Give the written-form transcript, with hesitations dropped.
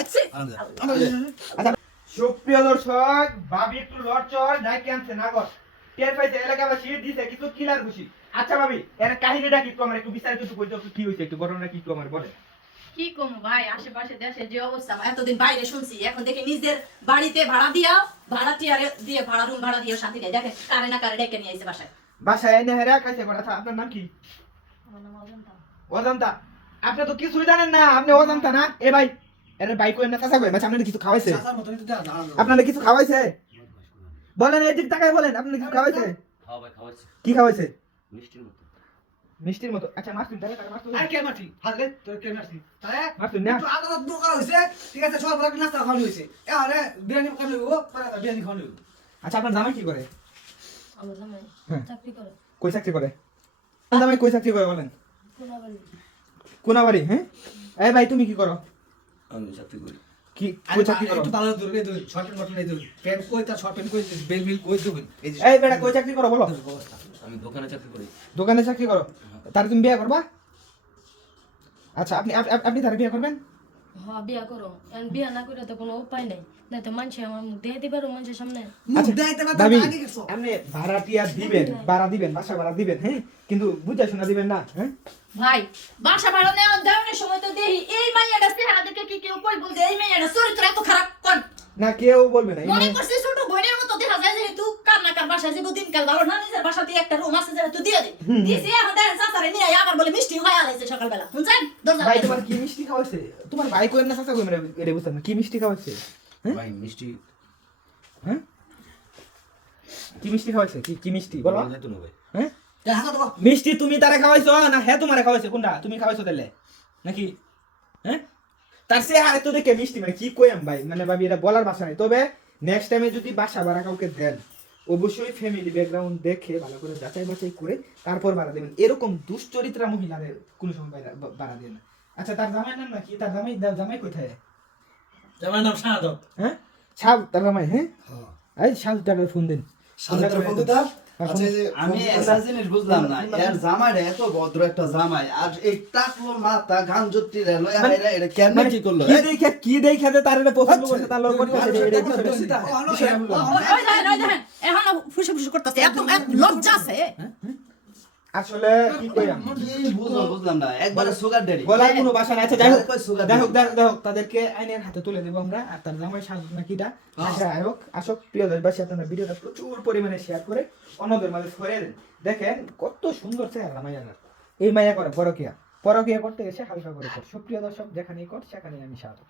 আচ্ছা সুপ্রিয় দর্শক ভাবি একটু লড়চড় ডাইকে আনছে নাগর টের পাইছে এলাকাবাসী দিছে কিছু কিলার খুশি। আচ্ছা ভাবি এর কাহিনীটা কি কম একটু বিস্তারিত একটু কইতে কি হইছে একটু ঘটনা কি কম বলে। কি কম ভাই, আশেপাশে দেশে যে অবস্থা এতদিন বাইরে শুনছি, এখন দেখে নিজের বাড়িতে ভাড়া দিয়া ভাড়াটিয়ারে দিয়ে ভাড়া রুম ভাড়া দিয়ে সাথে দেয় দেখে কারে না কারে ডেকে নিয়ে আইছে বাসায়। বাসায় এনে হেরা কাছে করে। আচ্ছা আপনার নাম কি? অজন্তা। আপনি তো কিছুই জানেন না, আপনি অজন্তা না? এ ভাই এর ভাই কই না চাচা কই মাছ আপনাদের কিছু খাওয়াইছে? আপনাদের কিছু খাওয়াইছে বলেন, এই দিক তাকায় বলেন আপনাদের কিছু খাওয়াইছে? হ্যাঁ ভাই খাওয়াচ্ছে। কি খাওয়াইছে? মিষ্টির মতো। মিষ্টির মতো। আচ্ছা মাছ তুই তাহলে মাছ তুই আর কে মাটি হালে তোর কে মাটি তাই মাছ তুই না তো আদালত দোকান হইছে ঠিক আছে সব বড় নাস্তা খাওয়া হইছে আরে বিরিয়ানি খাওয়া হইবো পরে বিরিয়ানি খাওয়া হইবো। আচ্ছা আপনার জামাই কি করে? আমার জামাই চাকরি করে। কই চাকরি করে? আপনার জামাই কই চাকরি করে বলেন? কোনাবাড়ি। কোনাবাড়ি। হ্যাঁ এই ভাই তুমি কি করো? আমি চাকরি করি। কি আরে কই চাকরি করো? একটু ভালো দূরে দূর শর্ট মটন এই দূর প্যান্ট কই তা শর্ট প্যান্ট কই বেল বিল কই দূর এই এই বেটা কই চাকরি করো বলো? অবস্থা আমি দোকানে চাকরি করি। দোকানে চাকরি করো, তার তুমি বিয়ে করবা? আচ্ছা আপনি আপনি তার বিয়ে করবেন? হ্যাঁ বিয়া করো, এখন বিয়া না করে তো কোনো উপায় নাই, না তো মানুষ আমার মুখ দিয়ে দিবার মানুষের সামনে। মুখ দেখাইতে পারতে ভাবি আগে গেছো আপনি ভাড়াটিয়া দিবেন, ভাড়া দিবেন, বাসা ভাড়া দিবেন, হ্যাঁ কিন্তু বুঝা শোনা দিবেন না। হ্যাঁ ভাই বাসা ভাড়া নেওয়া দেওয়ার সময় তো দেখি এই মাইয়াটা চেহারা দেখে কি কেউ কই বলছে এই মাইয়াটা চরিত্র এত খারাপ কোন না কেউ বলবে না। মনে করছে ছোট বোনের মতো দেখা যায় যেহেতু কান্নাকার বাসায় যে দিনকাল ভালো না নিজের বাসা দিয়ে একটা রুম আছে যেটা তুই দিয়ে দে দিয়েছি এখন দেখেন চাচারে নিয়ে আবার বলে মিষ্টি হয়ে আলাইছে সকালবেলা শুনছেন দরজা ভাই তোমার কি মিষ্টি খাওয়াইছে? তোমার ভাই কই না চাচা কই মেরে এটা বুঝতাম না, কি মিষ্টি খাওয়াইছে? ভাই মিষ্টি হ্যাঁ কি মিষ্টি খাওয়াইছে? কি কি মিষ্টি বলো? বলা যেত না ভাই। হ্যাঁ দেখা তো মিষ্টি তুমি তারে খাওয়াইছো না হ্যাঁ তোমারে খাওয়াইছে? কোনটা তুমি খাওয়াইছো তাহলে নাকি? হ্যাঁ তার সে হারে তো দেখে মিষ্টি মানে কি কইম ভাই, মানে ভাবি এটা বলার ভাষা নাই। তবে নেক্সট টাইমে যদি বাসা ভাড়া কাউকে দেন অবশ্যই ফ্যামিলি ব্যাকগ্রাউন্ড দেখে ভালো করে যাচাই বাছাই করে তারপর ভাড়া দেবেন। এরকম দুশ্চরিত্রা মহিলাদের কোনো সময় ভাড়া দেন না। আচ্ছা তার জামাই নাম নাকি? তার জামাই কোথায়? আমার নাম শাহাদত। হ্যাঁ সাউ তার জামাই। হ্যাঁ এই সাউ টাকার ফোন দেন। শাহাদতের ফোন দিতা আচ্ছা এই যে আমি একটা জিনিস বুঝলাম না, এর জামাইটা এত ভদ্র একটা জামাই আর এই টাকলো মাথা গান জুটি রে লয়া হাইরা এটা কেমনে কি করলো? কি দেখে তার এটা পছন্দ করছে তার লোক করতে ওই দেখেন এখন ফুসে ফুসে করতেছে এত লজ্জা আছে। আসলে কি কইম কি বুঝলাম না, একবারে সুগার ড্যাডি বলার কোনো ভাষা নাই। আচ্ছা যাই হোক কই সুগার দেখো দেখো তাদেরকে আইনের হাতে তুলে দেবো আমরা। আর তার জামাই সাজুক নাকিটা আচ্ছা আসক প্রিয় দেশবাসী, আপনারা ভিডিওটা প্রচুর পরিমাণে শেয়ার করে অন্যদের মাঝে ছড়িয়ে দেন। দেখেন কত সুন্দর চেহারা মাইয়ার। এই মাইয়া করে পরকিয়া করতে এসে হালকা করে কর। সুপ্রিয় দর্শক যেখানেই কর সেখানেই আমি সাধু।